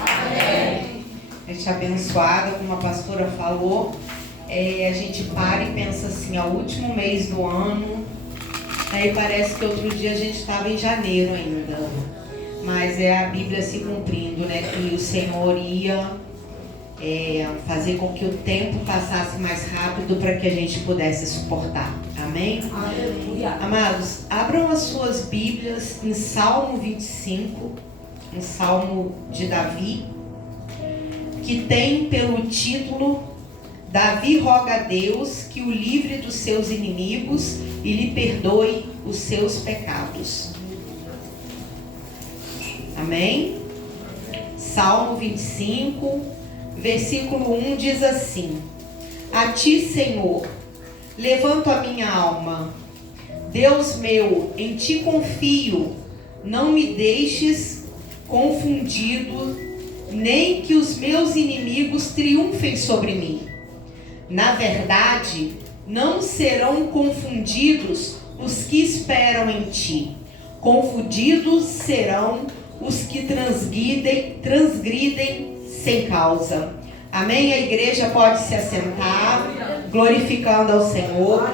Amém. A gente é abençoada, como a pastora falou. A gente para e pensa assim, é o último mês do ano. Aí parece que outro dia a gente estava em janeiro ainda. Mas é a Bíblia se cumprindo, né? Que o Senhor ia fazer com que o tempo passasse mais rápido para que a gente pudesse suportar. Amém? Aleluia. Amados, abram as suas Bíblias em Salmo 25, um salmo de Davi, que tem pelo título: Davi roga a Deus que o livre dos seus inimigos e lhe perdoe os seus pecados. Amém? Salmo 25, versículo 1 diz assim: A ti, Senhor, levanto a minha alma. Deus meu, em ti confio. Não me deixes confundido, nem que os meus inimigos triunfem sobre mim. Na verdade, não serão confundidos os que esperam em ti. Confundidos serão os que transgridem sem causa. Amém? A igreja pode se assentar, glorificando ao Senhor.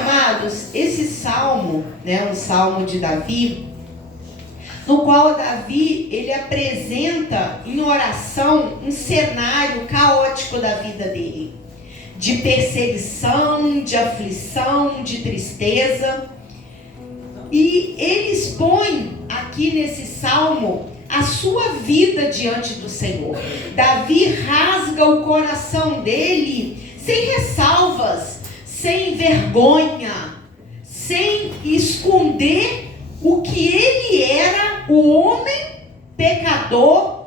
Amados, esse salmo, um salmo de Davi, no qual Davi, ele apresenta em oração um cenário caótico da vida dele, de perseguição, de aflição, de tristeza. E ele expõe aqui nesse salmo a sua vida diante do Senhor. Davi rasga o coração dele sem ressalvas, sem vergonha, sem esconder o que ele era, o homem pecador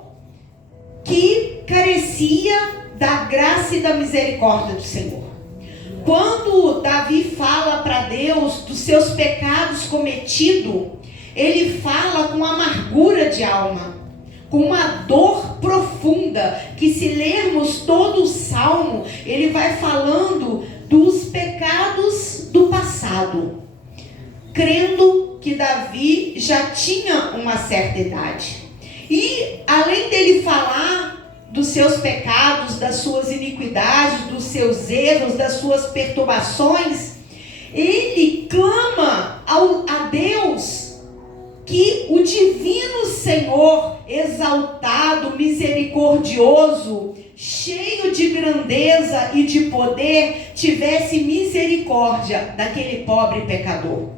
que carecia da graça e da misericórdia do Senhor. Quando Davi fala para Deus dos seus pecados cometidos, ele fala com amargura de alma, com uma dor profunda, que se lermos todo o salmo, ele vai falando dos pecados do passado, crendo que Davi já tinha uma certa idade. E além dele falar dos seus pecados, das suas iniquidades, dos seus erros, das suas perturbações, ele clama a Deus que o divino Senhor, exaltado, misericordioso, cheio de grandeza e de poder, tivesse misericórdia daquele pobre pecador,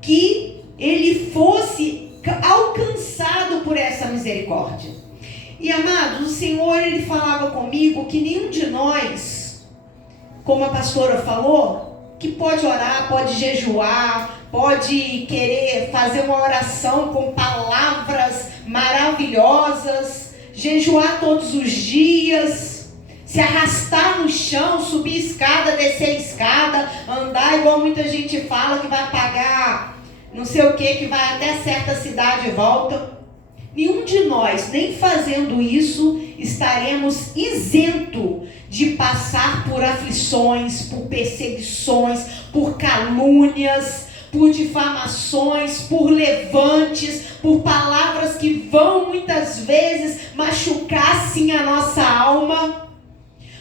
que ele fosse alcançado por essa misericórdia. E amados, o Senhor, ele falava comigo que nenhum de nós, como a pastora falou, que pode orar, pode jejuar, pode querer fazer uma oração com palavras maravilhosas, jejuar todos os dias, se arrastar no chão, subir escada, descer escada, andar igual muita gente fala que vai pagar não sei o que vai até certa cidade e volta. Nenhum de nós, nem fazendo isso, estaremos isento de passar por aflições, por perseguições, por calúnias, por difamações, por levantes, por palavras que vão muitas vezes machucar sim a nossa alma.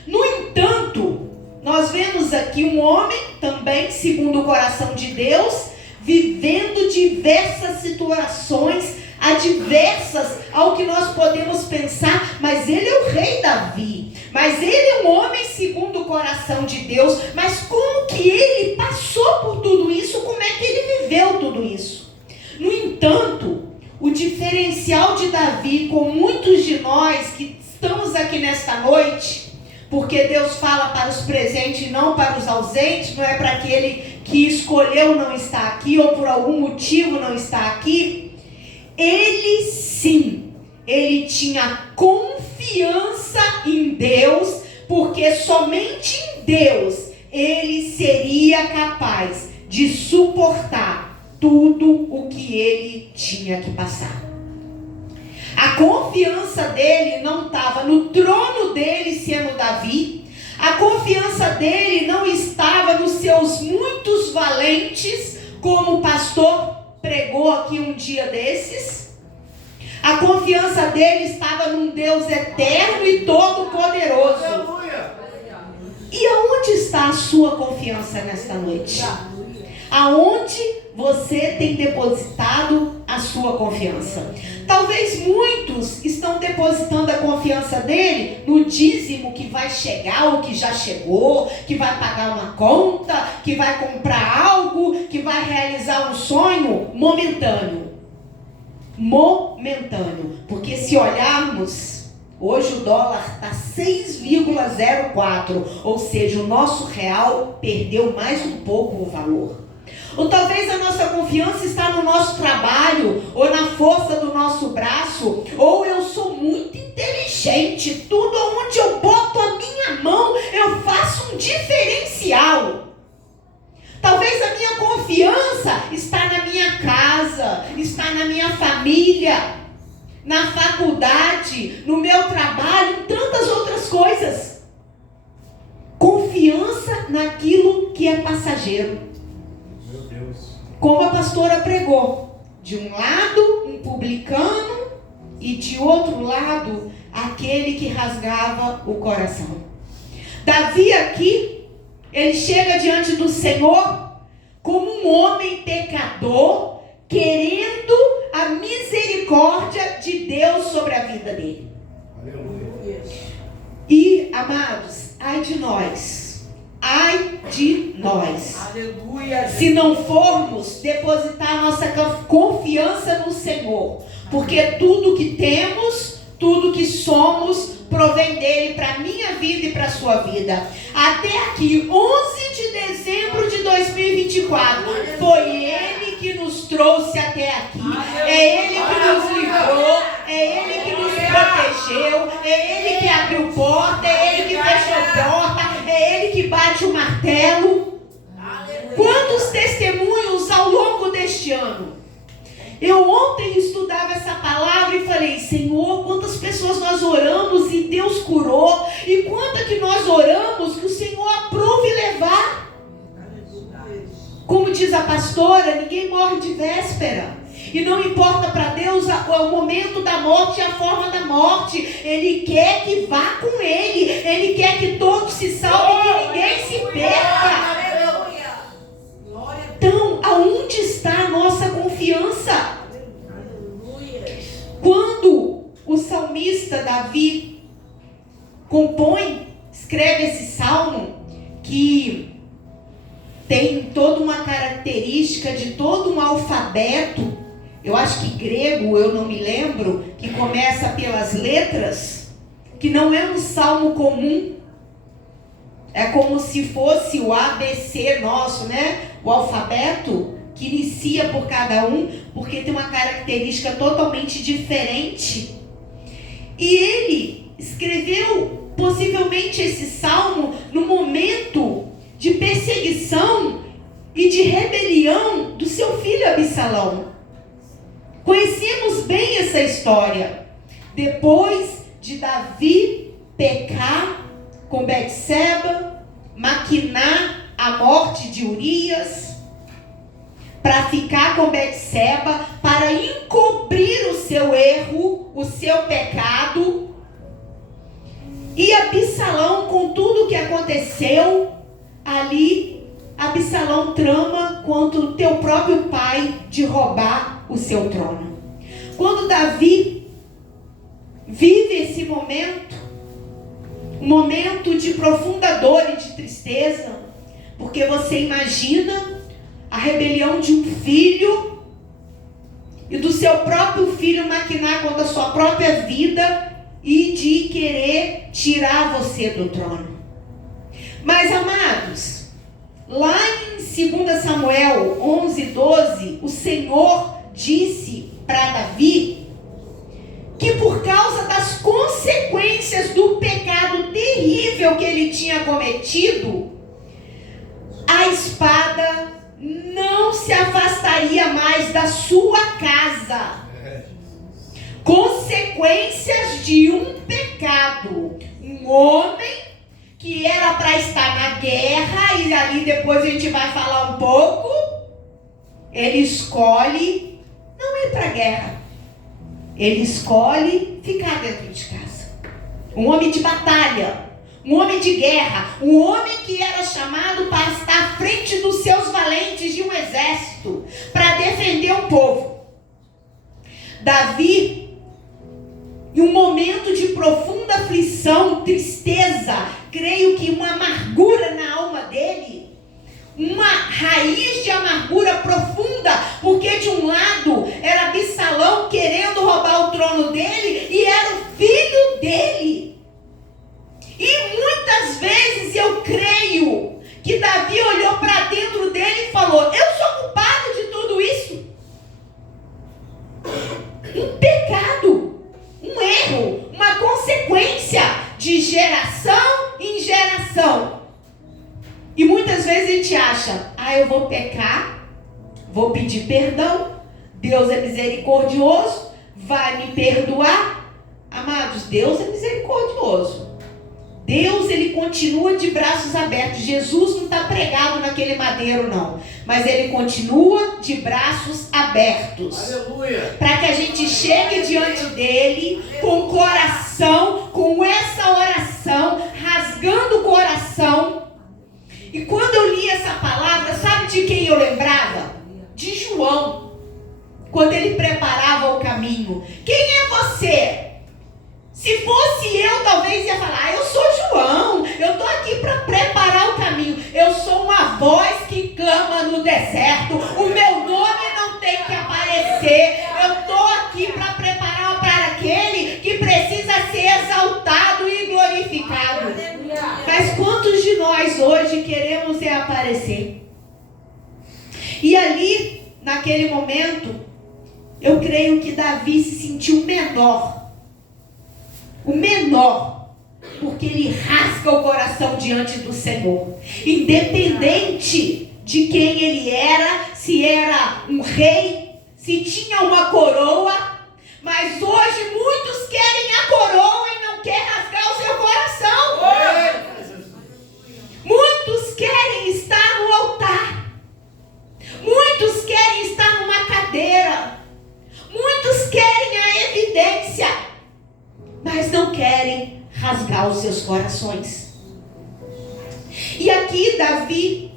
No entanto, nós vemos aqui um homem também, segundo o coração de Deus, vivendo diversas situações adversas ao que nós podemos pensar, mas ele é o rei Davi, mas ele é um homem segundo o coração de Deus, mas como que ele passou por tudo isso, como é que ele viveu tudo isso? No entanto, o diferencial de Davi com muitos de nós que estamos aqui nesta noite, porque Deus fala para os presentes e não para os ausentes, não é para aquele que escolheu não estar aqui ou por algum motivo não está aqui. Ele sim, ele tinha confiança em Deus, porque somente em Deus ele seria capaz de suportar tudo o que ele tinha que passar. A confiança dele não estava no trono dele sendo Davi, a confiança dele não estava nos seus muitos valentes, como o pastor pregou aqui um dia desses. A confiança dele estava num Deus eterno e todo-poderoso. E aonde está a sua confiança nesta noite? Aonde você tem depositado a sua confiança? Talvez muitos estão depositando a confiança dele no dízimo que vai chegar ou que já chegou, que vai pagar uma conta, que vai comprar algo, que vai realizar um sonho momentâneo. Momentâneo. Porque se olharmos, hoje o dólar está 6,04, ou seja, o nosso real perdeu mais um pouco o valor. Ou talvez a nossa confiança está no nosso trabalho, ou na força do nosso braço, ou eu sou muito inteligente, tudo onde eu boto a minha mão, eu faço um diferencial. Talvez a minha confiança está na minha casa, está na minha família, na faculdade, no meu trabalho, em tantas outras coisas. Confiança naquilo que é passageiro. Como a pastora pregou, de um lado um publicano e de outro lado aquele que rasgava o coração. Davi aqui, ele chega diante do Senhor como um homem pecador, querendo a misericórdia de Deus sobre a vida dele. Aleluia. E, amados, ai de nós. Ai de nós. Aleluia. Se não formos depositar nossa confiança no Senhor, porque tudo que temos, tudo que somos, provém dele para a minha vida e para a sua vida. Até aqui, 11 de dezembro de 2024, foi ele que nos trouxe até aqui. É ele que nos livrou, é ele que nos protegeu, é ele que abriu porta, é ele que fechou porta, é ele que bate o martelo. Quantos testemunhos ao longo deste ano? Eu ontem estudava essa palavra e falei, Senhor, quantas pessoas nós oramos e Deus curou, e quanta que nós oramos que o Senhor aprove levar. Como diz a pastora, ninguém morre de véspera. E não importa para Deus o momento da morte e a forma da morte. Ele quer que vá com Ele. Ele quer que todos se salvem e ninguém se perca. Então, aonde está a nossa confiança? Quando o salmista Davi escreve esse salmo, que tem toda uma característica de todo um alfabeto, eu acho que grego, eu não me lembro, que começa pelas letras, que não é um salmo comum, é como se fosse o ABC nosso, né? O alfabeto que inicia por cada um, porque tem uma característica totalmente diferente. E ele escreveu possivelmente esse salmo no momento de perseguição e de rebelião do seu filho Absalão. Conhecemos bem essa história. Depois de Davi pecar com Betseba, maquinar a morte de Urias, para ficar com Betseba, para encobrir o seu erro, o seu pecado. E Absalão, com tudo o que aconteceu, ali Absalão trama contra o teu próprio pai de roubar o seu trono. Quando Davi vive esse momento, um momento de profunda dor e de tristeza, porque você imagina a rebelião de um filho e do seu próprio filho maquinar contra a sua própria vida e de querer tirar você do trono. Mas, amados, lá em 2 Samuel 11:12, o Senhor disse para Davi que por causa das consequências do pecado terrível que ele tinha cometido, a espada não se afastaria mais da sua casa. Consequências de um pecado. Um homem que era para estar na guerra, e ali depois a gente vai falar um pouco, ele escolhe não ir para a guerra. ele escolhe ficar dentro de casa. Um homem de batalha, um homem de guerra, um homem que era chamado para estar à frente dos seus valentes de um exército, para defender o povo. Davi, em um momento de profunda aflição, tristeza, creio que uma amargura na alma dele, uma raiz de amargura profunda, porque de um lado era Absalão querendo roubar o trono dele e era o filho dele. E muitas vezes eu creio que Davi olhou para dentro dele e falou: eu sou culpado de tudo isso. Um pecado, um erro, uma consequência de geração em geração. E muitas vezes a gente acha: eu vou pecar, vou pedir perdão, Deus é misericordioso, vai me perdoar. Amados, Deus é misericordioso. Deus, ele continua de braços abertos. Jesus não está pregado naquele madeiro, não. Mas ele continua de braços abertos. Aleluia! Para que a gente chegue diante dele com coração, com essa oração, rasgando o coração. E quando eu li essa palavra, sabe de quem eu lembrava? De João. Quando ele preparava o caminho. Quem é você? Se fosse eu, talvez ia falar: eu sou João, eu estou aqui para preparar o caminho. Eu sou uma voz que clama no deserto. O meu nome não tem que aparecer. Eu estou aqui para preparar para aquele que precisa ser exaltado e glorificado. Mas quantos de nós hoje queremos aparecer? E ali, naquele momento, eu creio que Davi se sentiu menor. O menor, porque ele rasga o coração diante do Senhor. Independente de quem ele era, se era um rei, se tinha uma coroa. Mas hoje muitos querem a coroa e não querem rasgar o seu coração. Muitos querem estar no altar. Muitos querem estar numa cadeira. Muitos querem a evidência, mas não querem rasgar os seus corações. E aqui Davi,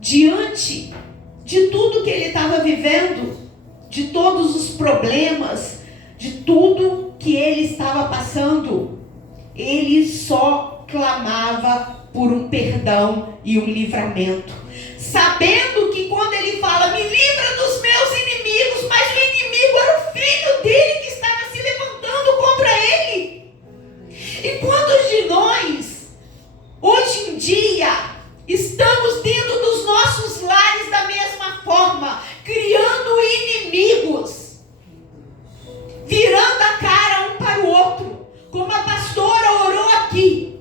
diante de tudo que ele estava vivendo, de todos os problemas, de tudo que ele estava passando, ele só clamava por um perdão e um livramento, sabendo que quando ele fala: me livra dos meus inimigos, mas o inimigo era o filho dele que estava se levantando contra ele. E quantos de nós, hoje em dia, estamos dentro dos nossos lares da mesma forma, criando inimigos, virando a cara um para o outro, como a pastora orou aqui,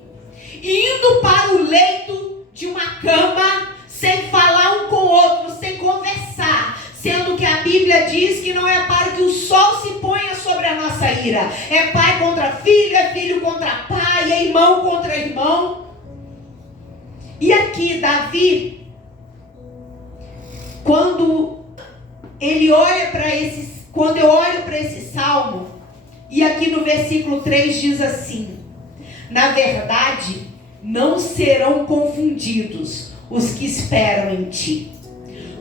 indo para o leito de uma cama, sem falar um com o outro, sem conversar, sendo que a Bíblia diz que não é para que o sol se ponha sobre a nossa ira. É pai contra filho, é filho contra pai, é irmão contra irmão. E aqui Davi, quando eu olho para esse salmo, e aqui no versículo 3 diz assim: na verdade, não serão confundidos os que esperam em ti.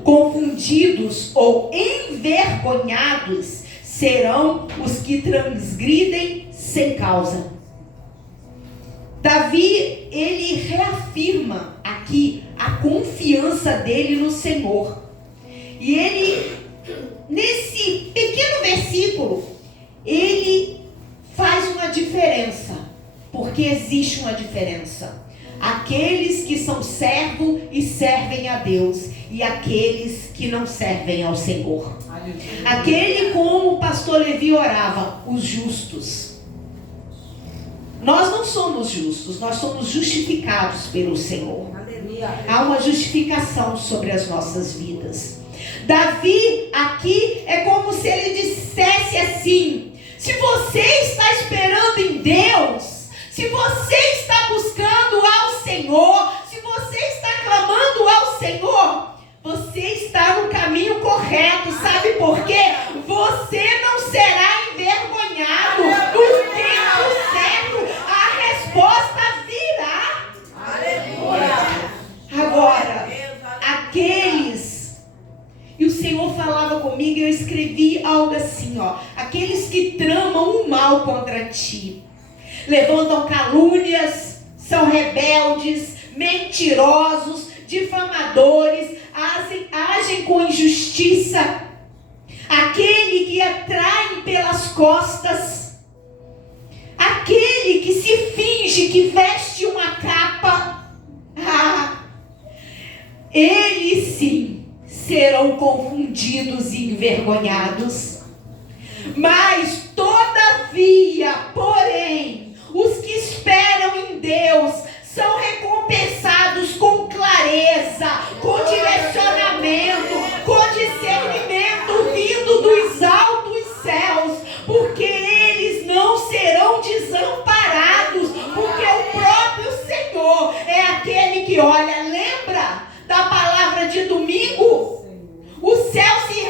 Confundidos ou envergonhados serão os que transgridem sem causa. Davi, ele reafirma aqui a confiança dele no Senhor. E ele, nesse pequeno versículo, ele faz uma diferença. Porque existe uma diferença. Aqueles que são servos e servem a Deus, e aqueles que não servem ao Senhor. Aquele, como o pastor Levi orava, os justos. Nós não somos justos, nós somos justificados pelo Senhor. Há uma justificação sobre as nossas vidas. Davi aqui é como se ele dissesse assim: se você está esperando em Deus, se você está buscando ao Senhor, se você está clamando ao Senhor, você está no caminho correto. Sabe por quê? Você não será tramam o mal contra ti. Levantam calúnias, são rebeldes, mentirosos, difamadores, agem com injustiça. Aquele que atrai pelas costas, aquele que se finge que veste uma capa, eles sim serão confundidos e envergonhados. Mas todavia, porém, os que esperam em Deus são recompensados com clareza, com direcionamento, com discernimento vindo dos altos céus, porque eles não serão desamparados, porque o próprio Senhor é aquele que olha. Lembra da palavra de domingo? O véu se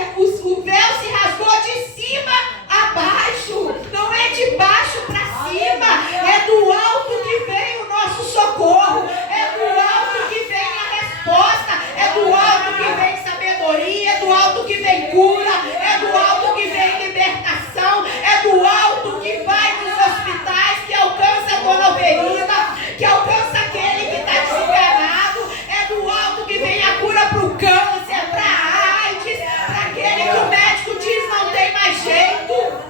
rasgou de cima a baixo, não é de baixo para cima, é do alto que vem o nosso socorro, é do alto que vem a resposta, é do alto que vem sabedoria, é do alto que vem cura, é do alto que vem libertação, é do alto que vai nos hospitais, que alcança a dona ferida, que alcança aquele que está desenganado, é do alto que vem a cura para o câncer, para a AIDS, para aquele que o médico diz não tem mais jeito.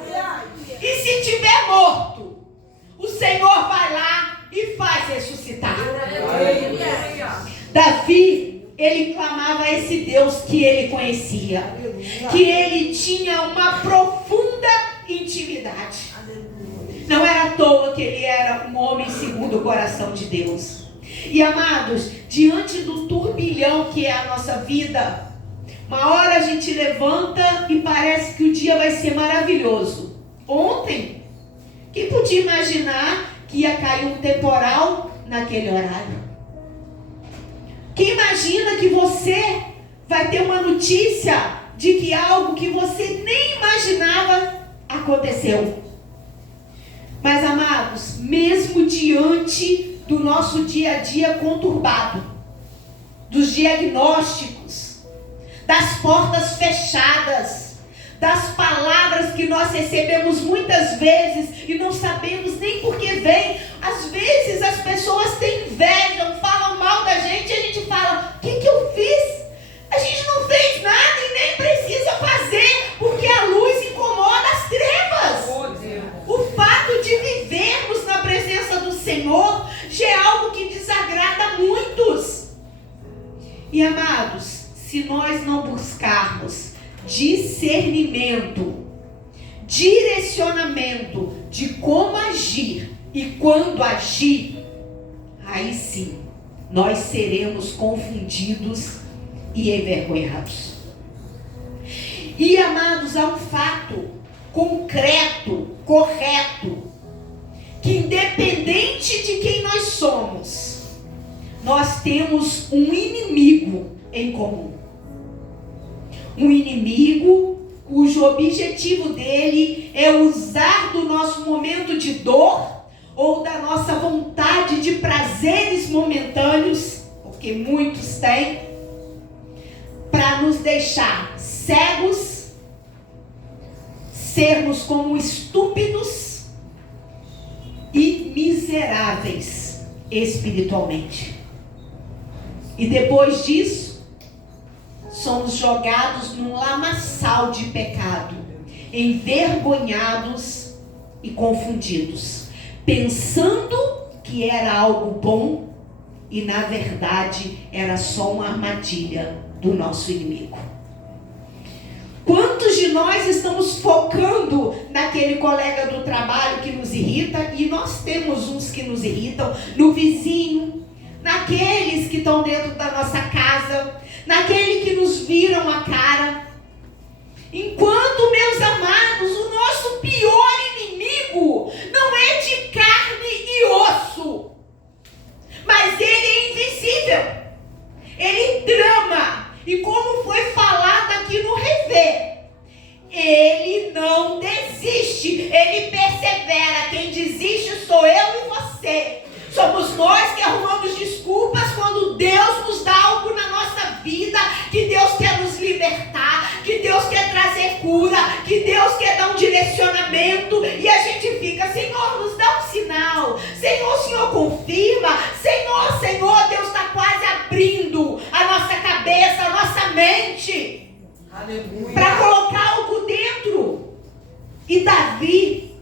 E se tiver morto, o Senhor vai lá e faz ressuscitar. Davi, ele clamava a esse Deus que ele conhecia, que ele tinha uma profunda intimidade. Não era à toa que ele era um homem segundo o coração de Deus. E amados, diante do turbilhão que é a nossa vida, uma hora a gente levanta e parece que o dia vai ser maravilhoso. Ontem, quem podia imaginar que ia cair um temporal naquele horário? Quem imagina que você vai ter uma notícia de que algo que você nem imaginava aconteceu? Mas, amados, mesmo diante do nosso dia a dia conturbado, dos diagnósticos, das portas fechadas, das palavras que nós recebemos muitas vezes e não sabemos nem por que vem. Às vezes as pessoas têm inveja, falam mal da gente e a gente fala: o que eu fiz? A gente não fez nada e nem precisa fazer, porque a luz incomoda as trevas. O fato de vivermos na presença do Senhor já é algo que desagrada a muitos. E amados, se nós não buscarmos discernimento, direcionamento de como agir e quando agir, aí sim nós seremos confundidos e envergonhados. E amados, há um fato concreto, correto, que independente de quem nós somos, nós temos um inimigo em comum. Um inimigo cujo objetivo dele é usar do nosso momento de dor ou da nossa vontade de prazeres momentâneos, porque muitos têm, para nos deixar cegos, sermos como estúpidos e miseráveis espiritualmente. E depois disso, somos jogados num lamaçal de pecado, envergonhados e confundidos, pensando que era algo bom e na verdade era só uma armadilha do nosso inimigo. Quantos de nós estamos focando naquele colega do trabalho que nos irrita, e nós temos uns que nos irritam, no vizinho, naqueles que estão dentro da nossa casa, naquele que nos viram a cara. Enquanto, meus amados, o nosso pior inimigo não é de carne e osso, mas ele é invisível, ele trama, e como foi falado aqui no Rever, ele não desiste, ele persevera. Quem desiste sou eu e você. Somos nós que arrumamos desculpas quando Deus nos dá algo na nossa vida, que Deus quer nos libertar, que Deus quer trazer cura, que Deus quer dar um direcionamento alinhamento e a gente fica: Senhor, nos dá um sinal. Senhor, o Senhor confirma. Senhor, Senhor, Deus está quase abrindo a nossa cabeça, a nossa mente, para colocar algo dentro. E Davi,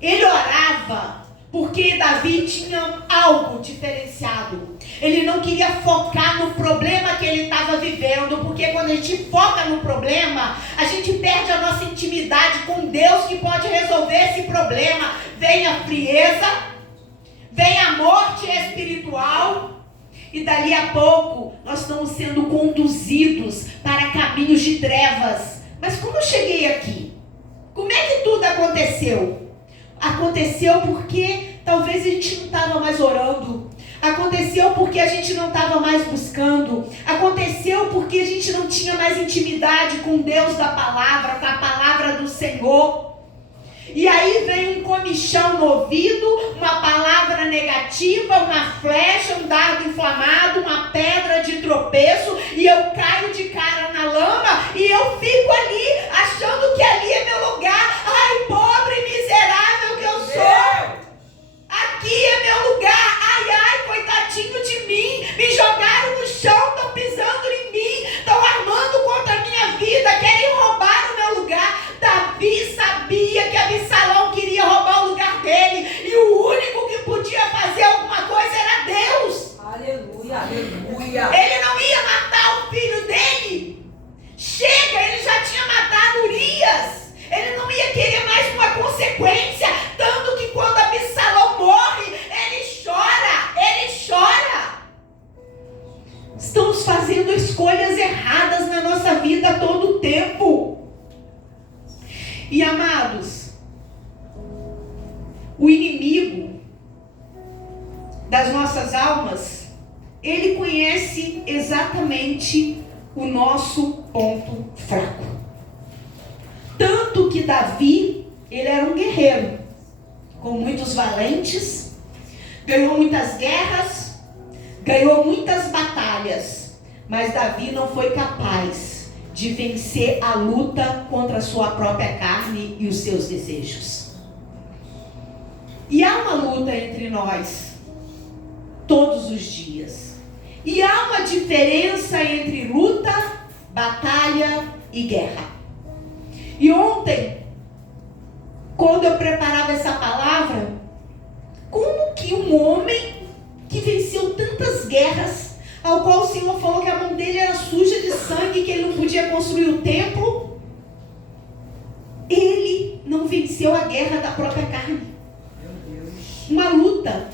ele orava porque Davi tinha algo diferenciado. Ele não queria focar no problema que ele estava vivendo, porque quando a gente foca no problema, a gente perde a nossa intimidade com Deus, que pode resolver esse problema. Vem a frieza, vem a morte espiritual, e dali a pouco nós estamos sendo conduzidos para caminhos de trevas. Mas como eu cheguei aqui? Como é que tudo aconteceu? Aconteceu porque talvez a gente não estava mais orando. Aconteceu porque a gente não estava mais buscando. Aconteceu porque a gente não tinha mais intimidade com Deus da palavra, com a palavra do Senhor. E aí vem um comichão no ouvido, uma palavra negativa, uma flecha, um dardo inflamado, uma pedra de tropeço, e eu caio de cara na lama e eu fico ali achando que ali é meu lugar. Ai, pobre miserável que eu sou! Aqui é meu lugar. Ai, ai, coitadinho de mim. Me jogaram no chão, estão pisando em mim, estão armando contra a minha vida, querem roubar o meu lugar. Davi sabia que Absalão queria roubar o lugar dele, e o único que podia fazer alguma coisa era Deus. Aleluia, aleluia. Ele não ia matar o filho dele. Chega, ele já tinha matado Urias. Ele não ia querer mais uma consequência. Tanto que quando Absalão morre, ele chora. Ele chora. Estamos fazendo escolhas erradas na nossa vida a todo tempo. E amados, o inimigo das nossas almas, ele conhece exatamente o nosso ponto fraco. Tanto que Davi, ele era um guerreiro, com muitos valentes, ganhou muitas guerras, ganhou muitas batalhas, mas Davi não foi capaz de vencer a luta contra a sua própria carne e os seus desejos. E há uma luta entre nós, todos os dias. E há uma diferença entre luta, batalha e guerra. E ontem, quando eu preparava essa palavra, como que um homem que venceu tantas guerras, ao qual o Senhor falou que a mão dele era suja de sangue, que ele não podia construir o templo, ele não venceu a guerra da própria carne? Uma luta.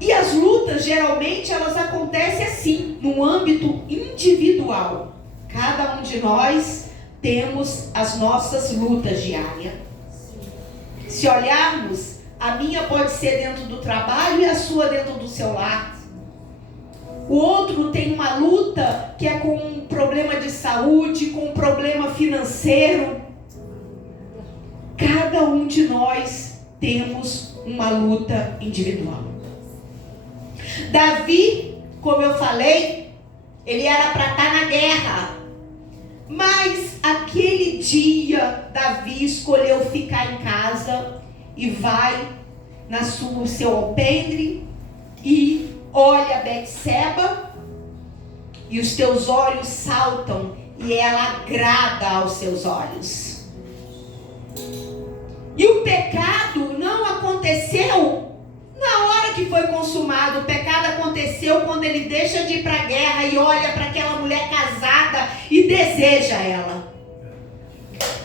E as lutas, geralmente, elas acontecem assim, no âmbito individual. Cada um de nós temos as nossas lutas diárias. Se olharmos, a minha pode ser dentro do trabalho e a sua dentro do seu lar. O outro tem uma luta que é com um problema de saúde, com um problema financeiro. Cada um de nós temos uma luta individual. Davi, como eu falei, ele era para estar na guerra. Mas aquele dia, Davi escolheu ficar em casa e vai no seu alpendre e olha Betseba, e os teus olhos saltam e ela agrada aos seus olhos. E o pecado não aconteceu na hora que foi consumado. O pecado aconteceu quando ele deixa de ir para a guerra e olha para aquela mulher casada e deseja ela.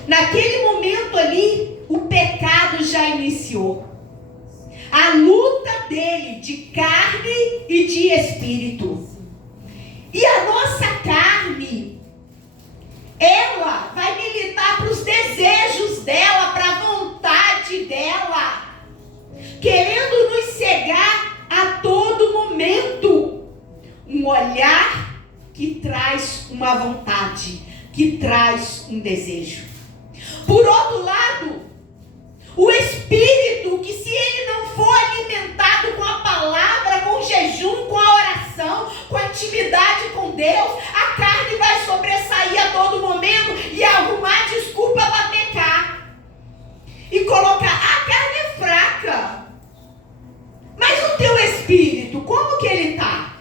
Naquele momento ali, o pecado já iniciou. A luta dele de carne e de espírito. E a nossa carne, ela vai militar para os desejos dela, para a vontade dela, querendo nos cegar a todo momento. Um olhar que traz uma vontade, que traz um desejo. Por outro lado, o espírito, que se ele não for alimentado com a palavra, com o jejum, com a oração, com a intimidade com Deus, a carne vai sobressair a todo momento e arrumar desculpa para pecar. e colocar, a carne é fraca, mas o teu espírito, como que ele está?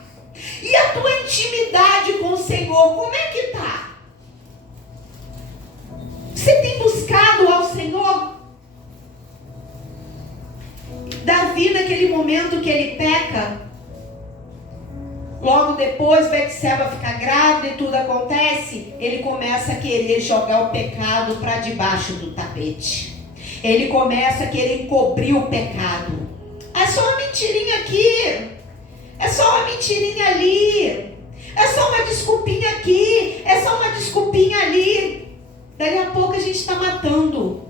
E a tua intimidade com o Senhor, como é que está? Você tem buscado ao Senhor? Davi, naquele momento que ele peca, logo depois Betseba fica grávida e tudo acontece, ele começa a querer jogar o pecado para debaixo do tapete. Ele começa a querer encobrir o pecado. É só uma mentirinha aqui, é só uma mentirinha ali, é só uma desculpinha aqui, é só uma desculpinha ali. Daqui a pouco a gente está matando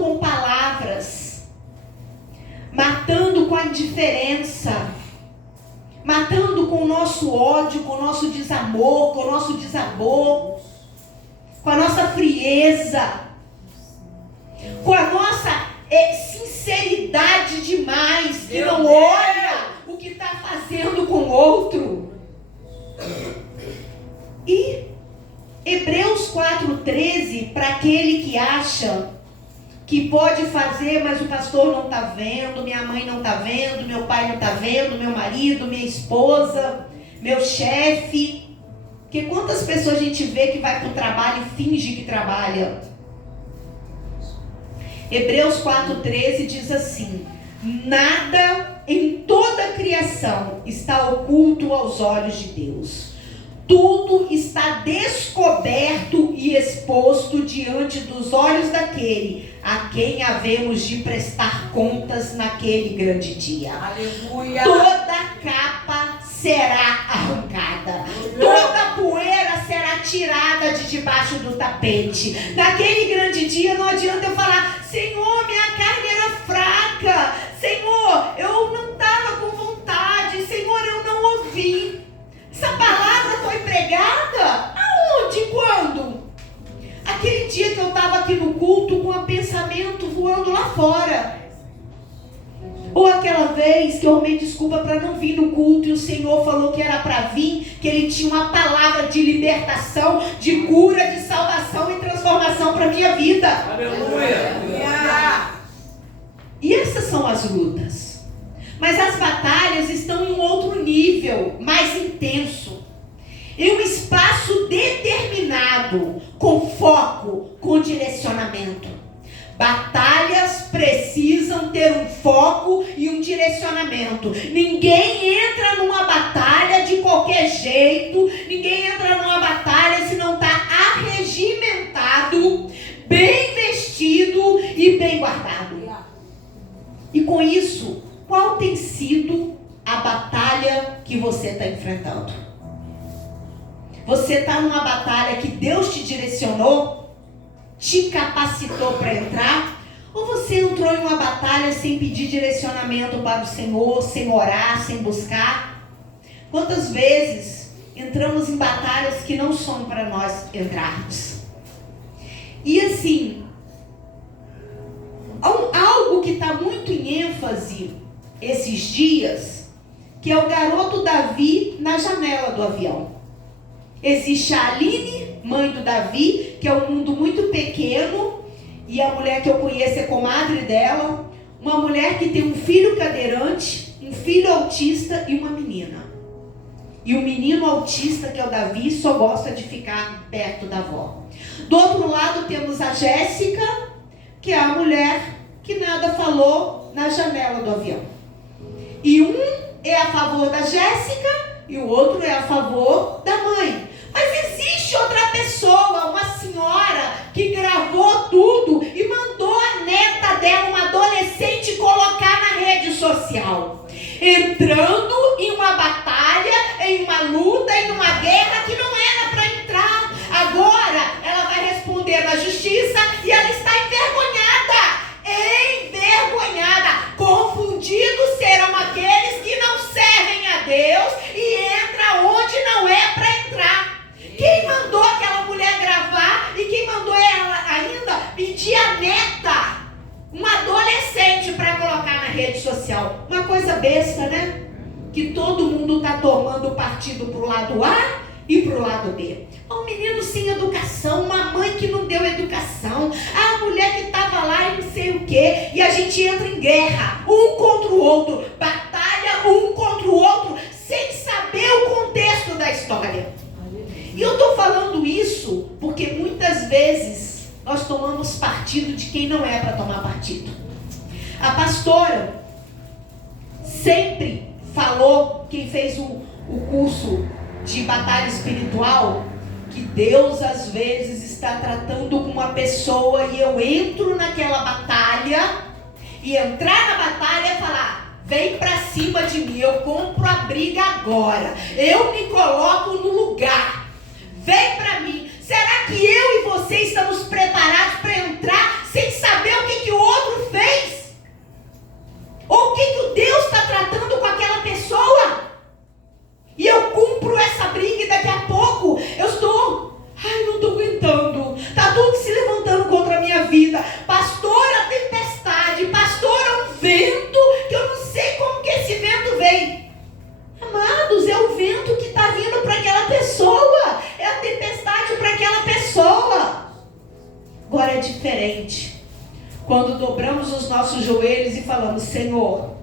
com palavras, matando com a indiferença, matando com o nosso ódio, com o nosso desamor, com o nosso desabor, com a nossa frieza, com a nossa sinceridade demais, que não olha o que está fazendo com o outro. E Hebreus 4,13, para aquele que acha que pode fazer, mas o pastor não está vendo, minha mãe não está vendo, meu pai não está vendo, meu marido, minha esposa, meu chefe. Porque quantas pessoas a gente vê que vai para o trabalho e finge que trabalha? Hebreus 4,13 diz assim: nada em toda a criação está oculto aos olhos de Deus. Tudo está descoberto e exposto diante dos olhos daquele a quem havemos de prestar contas naquele grande dia. Aleluia. Toda capa será arrancada, toda poeira será tirada de debaixo do tapete. Naquele grande dia não adianta eu falar: Senhor, minha carne era fraca, Senhor, eu não estava com vontade, Senhor, eu não ouvi. Essa palavra foi pregada? Aonde? Quando? Aquele dia que eu estava aqui no culto com o pensamento voando lá fora. Ou aquela vez que eu arrumei desculpa para não vir no culto e o Senhor falou que era para vir, que Ele tinha uma palavra de libertação, de cura, de salvação e transformação para a minha vida. Aleluia. E essas são as lutas. Mas as batalhas estão em um outro nível, mais intenso. Em um espaço determinado, com foco, com direcionamento. Batalhas precisam ter um foco e um direcionamento. Ninguém entra numa batalha de qualquer jeito. Ninguém entra numa batalha se não está arregimentado, bem vestido e bem guardado. E com isso, qual tem sido a batalha que você está enfrentando? Você está numa batalha que Deus te direcionou, te capacitou para entrar? Ou você entrou em uma batalha sem pedir direcionamento para o Senhor, sem orar, sem buscar? Quantas vezes entramos em batalhas que não são para nós entrarmos? E assim, algo que está muito em ênfase esses dias, que é o garoto Davi na janela do avião. Existe a Aline, mãe do Davi, que é um mundo muito pequeno, e a mulher que eu conheço é comadre dela, uma mulher que tem um filho cadeirante, um filho autista e uma menina. E o menino autista, que é o Davi, só gosta de ficar perto da avó. Do outro lado temos a Jéssica, que é a mulher que nada falou na janela do avião. E um é a favor da Jéssica e o outro é a favor da mãe. Mas existe outra pessoa, uma senhora, que gravou tudo e mandou a neta dela, uma adolescente, colocar na rede social. Entrando em uma batalha, em uma luta, em uma guerra que não era para entrar. Agora ela vai responder na justiça e ela está envergonhada. Envergonhada. Confundidos serão aqueles que não servem a Deus e entra onde não é para entrar. Quem mandou aquela mulher gravar e quem mandou ela ainda pedir a neta, uma adolescente, para colocar na rede social? Uma coisa besta, né? Que todo mundo está tomando partido pro lado A e pro lado B. Um menino sem educação, uma mãe que não deu educação, a mulher que estava gente entra em guerra, um contra o outro, batalha um contra o outro, sem saber o contexto da história. E eu estou falando isso porque muitas vezes nós tomamos partido de quem não é para tomar partido. A pastora sempre falou, quem fez o curso de batalha espiritual, que Deus às vezes está tratando com uma pessoa e eu entro naquela batalha, e entrar na batalha é falar: vem pra cima de mim, eu compro a briga agora, eu me coloco no lugar, vem pra mim. Será que eu e você estamos preparados para entrar sem saber o que o outro fez? Ou o que o Deus está tratando com aquela pessoa? E eu cumpro essa briga e daqui a pouco eu estou, não estou aguentando, está tudo se levantando contra a minha vida. Pastora, tempestade, pastora, um vento, que eu não sei como que esse vento vem. Amados, é o vento que está vindo para aquela pessoa, é a tempestade para aquela pessoa. Agora é diferente quando dobramos os nossos joelhos e falamos: Senhor,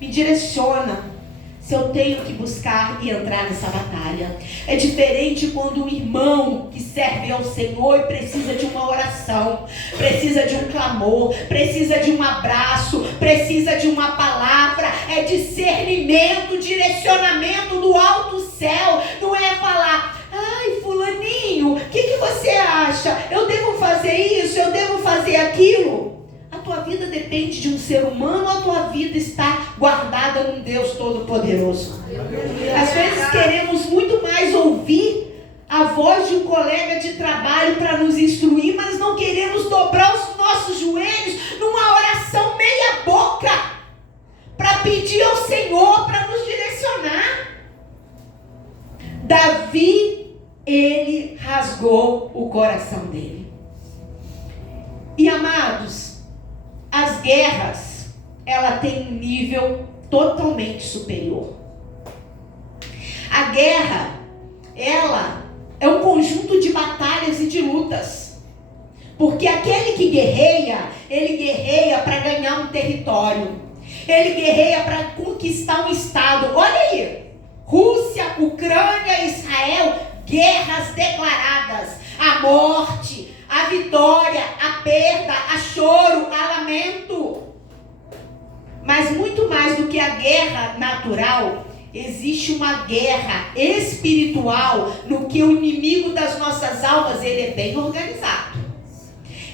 me direciona se eu tenho que buscar e entrar nessa batalha. É diferente quando um irmão que serve ao Senhor e precisa de uma oração, precisa de um clamor, precisa de um abraço, precisa de uma palavra. É discernimento, direcionamento do alto céu. Não é falar: ai, fulaninho, o que você acha? Eu devo fazer isso? Eu devo fazer aquilo? A tua vida depende de um ser humano, ou a tua vida está guardada num Deus Todo-Poderoso? Às vezes queremos muito mais ouvir a voz de um colega de trabalho para nos instruir, mas não queremos dobrar os nossos joelhos numa oração meia boca para pedir ao Senhor para nos direcionar. Davi, ele rasgou o coração dele. E amados, as guerras, ela tem um nível totalmente superior. A guerra, ela é um conjunto de batalhas e de lutas. Porque aquele que guerreia, ele guerreia para ganhar um território. Ele guerreia para conquistar um estado. Olha aí, Rússia, Ucrânia, Israel, guerras declaradas. A morte, a vitória, a perda, a choro, a lamento. Mas muito mais do que a guerra natural, existe uma guerra espiritual no que o inimigo das nossas almas, ele é bem organizado.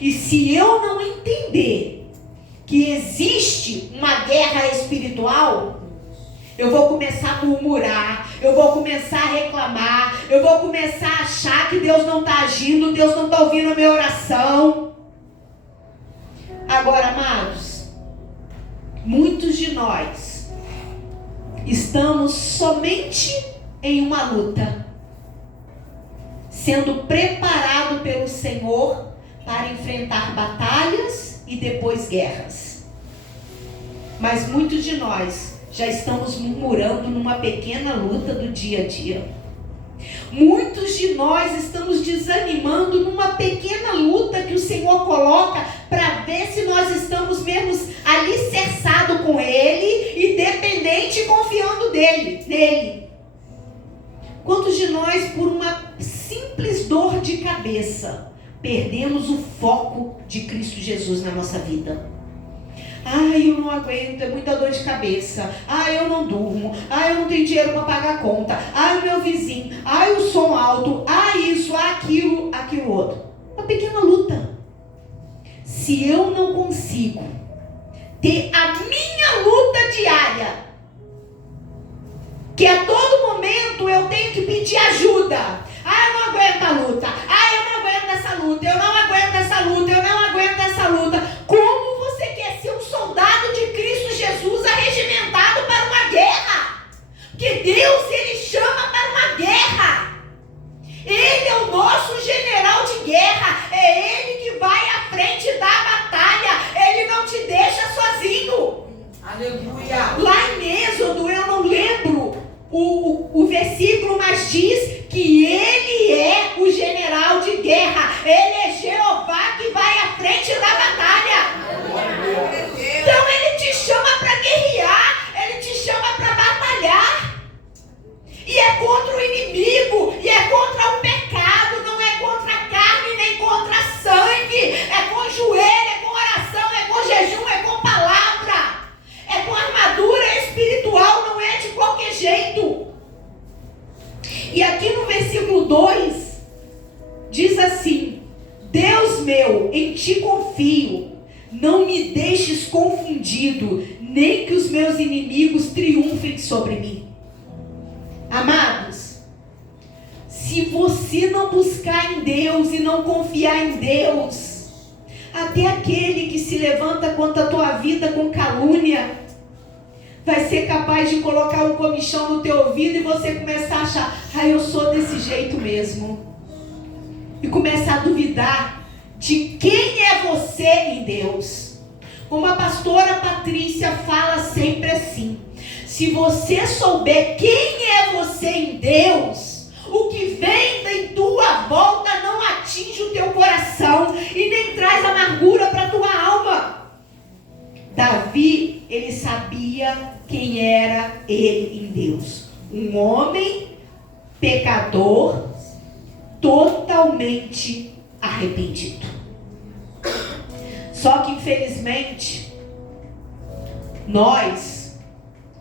E se eu não entender que existe uma guerra espiritual, eu vou começar a murmurar, eu vou começar a reclamar, eu vou começar a achar que Deus não está agindo, Deus não está ouvindo a minha oração. Agora, amados, muitos de nós estamos somente em uma luta, sendo preparado pelo Senhor para enfrentar batalhas e depois guerras. Mas muitos de nós já estamos murmurando numa pequena luta do dia a dia. Muitos de nós estamos desanimando numa pequena luta que o Senhor coloca para ver se nós estamos mesmo alicerçados com Ele e dependente e confiando nele. Quantos de nós, por uma simples dor de cabeça, perdemos o foco de Cristo Jesus na nossa vida? Ai, eu não aguento, é muita dor de cabeça. Ai, eu não durmo. Ai, eu não tenho dinheiro para pagar a conta. Ai, o meu vizinho. Ai, o som alto. Ai, isso, aquilo outro. Uma pequena luta. Se eu não consigo ter a minha luta diária, que a todo momento eu tenho que pedir ajuda. Ai, eu não aguento a luta. Ai, eu não aguento essa luta. Eu não aguento essa luta. Eu não aguento essa luta. Como você quer ser um soldado de Cristo Jesus arregimentado para uma guerra? Porque Deus, Ele chama para uma guerra. Ele é o nosso general de guerra. É Ele que vai à frente da batalha. Ele não te deixa sozinho. Aleluia. Lá em Êxodo, eu não lembro o versículo, mas diz que Ele é o general de guerra. Ele é Jeová que vai à frente não me deixes confundido, nem que os meus inimigos triunfem sobre mim. Amados, se você não buscar em Deus e não confiar em Deus, até aquele que se levanta contra a tua vida com calúnia vai ser capaz de colocar um comichão no teu ouvido e você começar a achar: eu sou desse jeito mesmo. E começar a duvidar de quem é você em Deus. Como a pastora Patrícia fala sempre assim: se você souber quem é você em Deus, o que vem em tua volta não atinge o teu coração e nem traz amargura para a tua alma. Davi, ele sabia quem era ele em Deus. Um homem pecador, totalmente arrependido. Só que infelizmente, nós,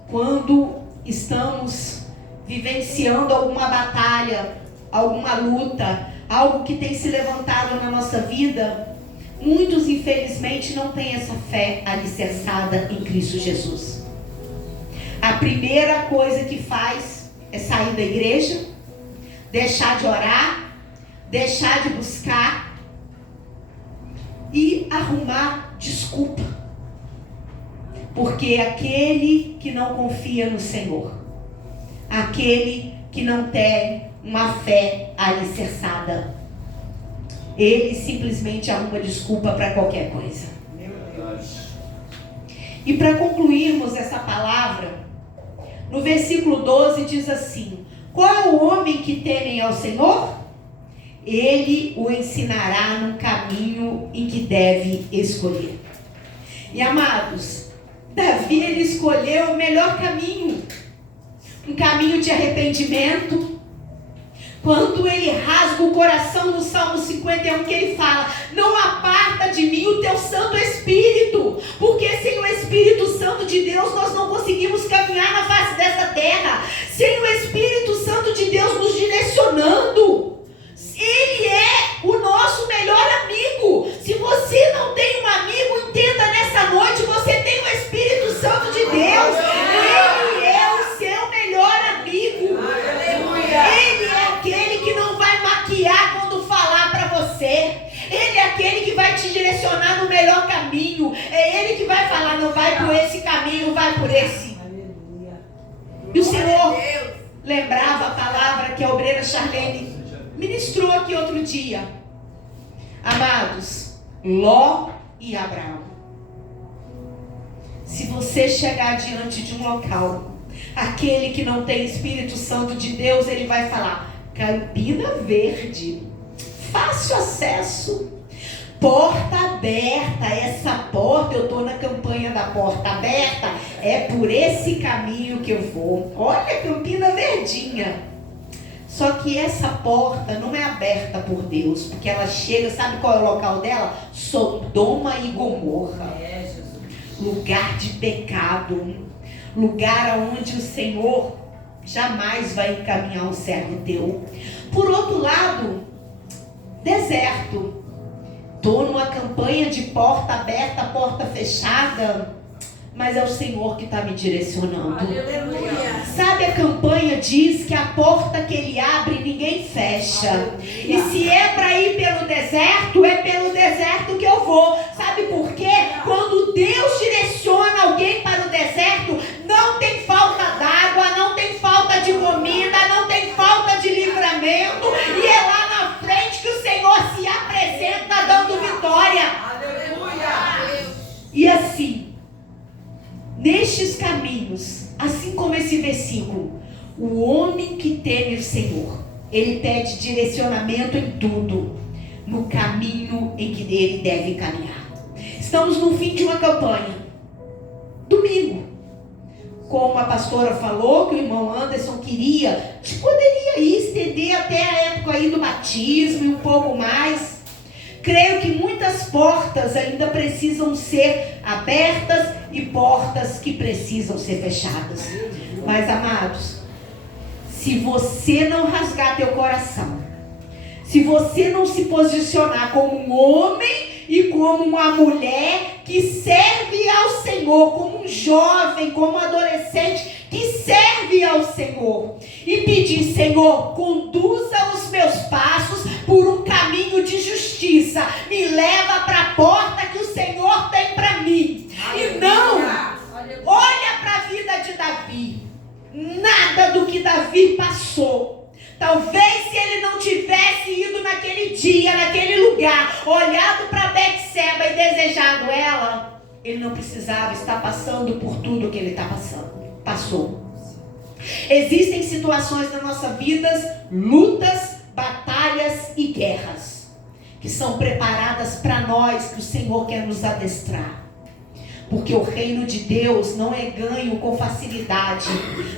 quando estamos vivenciando alguma batalha, alguma luta, algo que tem se levantado na nossa vida, muitos infelizmente não têm essa fé alicerçada em Cristo Jesus. A primeira coisa que faz é sair da igreja, deixar de orar, deixar de buscar e arrumar desculpa. Porque aquele que não confia no Senhor, aquele que não tem uma fé alicerçada, ele simplesmente arruma desculpa para qualquer coisa. E para concluirmos essa palavra, no versículo 12 diz assim: qual é o homem que teme ao Senhor? Ele o ensinará no caminho em que deve escolher. E amados, Davi, ele escolheu o melhor caminho, um caminho de arrependimento. Quando ele rasga o coração no Salmo 51, que ele fala: não aparta de mim o teu Santo Espírito, porque sem o Espírito Santo de Deus nós não conseguimos caminhar na face dessa terra. Sem o Espírito Santo de Deus nos direcionando, ele é o nosso melhor amigo. Se você não tem um amigo, entenda nessa noite, você tem o Espírito Santo de Deus. Ele é o seu melhor amigo. Ele é aquele que não vai maquiar quando falar para você. Ele é aquele que vai te direcionar no melhor caminho. É ele que vai falar: não vai por esse caminho, vai por esse. E o Senhor lembrava a palavra que a obreira Charlene ministrou aqui outro dia. Amados, Ló e Abraão. Se você chegar diante de um local, aquele que não tem Espírito Santo de Deus, ele vai falar: Campina Verde, fácil acesso, porta aberta. Essa porta, eu estou na campanha da porta aberta, é por esse caminho que eu vou. Olha, Campina Verdinha. Só que essa porta não é aberta por Deus, porque ela chega, sabe qual é o local dela? Sodoma e Gomorra. Lugar de pecado, lugar onde o Senhor jamais vai encaminhar um servo teu. Por outro lado, deserto. Estou numa campanha de porta aberta, porta fechada, mas é o Senhor que está me direcionando. Aleluia. Sabe, a campanha diz que a porta que Ele abre, ninguém fecha. Aleluia. E se é para ir pelo deserto, é pelo deserto que eu vou. Sabe por quê? Quando Deus direciona alguém para o deserto, não tem falta d'água, não tem falta de comida, não tem falta de livramento. E é lá na frente que o Senhor se apresenta dando vitória. Aleluia. E assim, nestes caminhos, assim como esse versículo, o homem que teme o Senhor, ele pede direcionamento em tudo, no caminho em que ele deve caminhar. Estamos no fim de uma campanha, domingo. Como a pastora falou, que o irmão Anderson queria, a gente poderia estender até a época aí do batismo e um pouco mais. Creio que muitas portas ainda precisam ser abertas e portas que precisam ser fechadas. Mas, amados, se você não rasgar teu coração, se você não se posicionar como um homem e como uma mulher que serve ao Senhor, como um jovem, como um adolescente que serve ao Senhor. E pedir: Senhor, conduza os meus passos por um caminho de justiça. Me leva para a porta que o Senhor tem para mim. E não olha para a vida de Davi. Nada do que Davi passou. Talvez se ele não tivesse ido naquele dia, naquele lugar, olhado para Betseba e desejado ela, ele não precisava estar passando por tudo que ele passou. Existem situações na nossa vida, lutas, batalhas e guerras, que são preparadas para nós, que o Senhor quer nos adestrar. Porque o reino de Deus não é ganho com facilidade,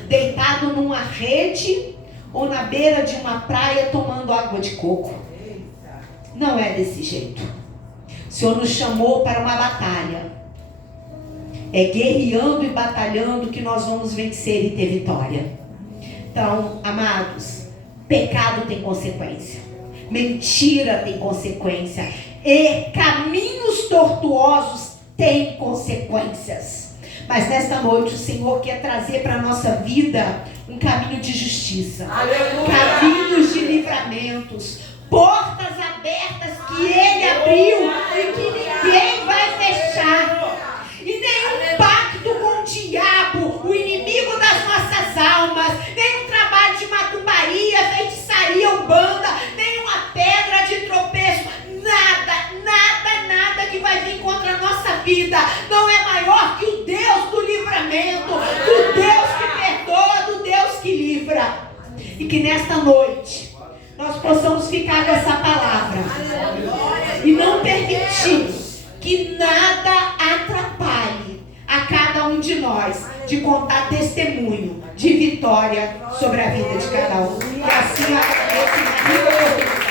deitado numa rede ou na beira de uma praia tomando água de coco. Não é desse jeito. O Senhor nos chamou para uma batalha. É guerreando e batalhando que nós vamos vencer e ter vitória. Então, amados, pecado tem consequência. Mentira tem consequência. E caminhos tortuosos têm consequências. Mas nesta noite o Senhor quer trazer para a nossa vida um caminho de justiça. Aleluia. Caminhos de livramentos. Portas abertas que Ele abriu e que ninguém vai fechar. E nenhum pacto com o diabo, o inimigo das nossas almas, nenhum trabalho de macumbaria, feitiçaria, umbanda, nenhuma pedra de tropeço, nada que vai vir contra a nossa vida não é maior que o Deus do livramento, do Deus que perdoa, do Deus que livra. E que nesta noite nós possamos ficar com essa palavra e não permitir que nada atrapalhe a cada um de nós de contar testemunho de vitória sobre a vida de cada um. E assim eu agradeço.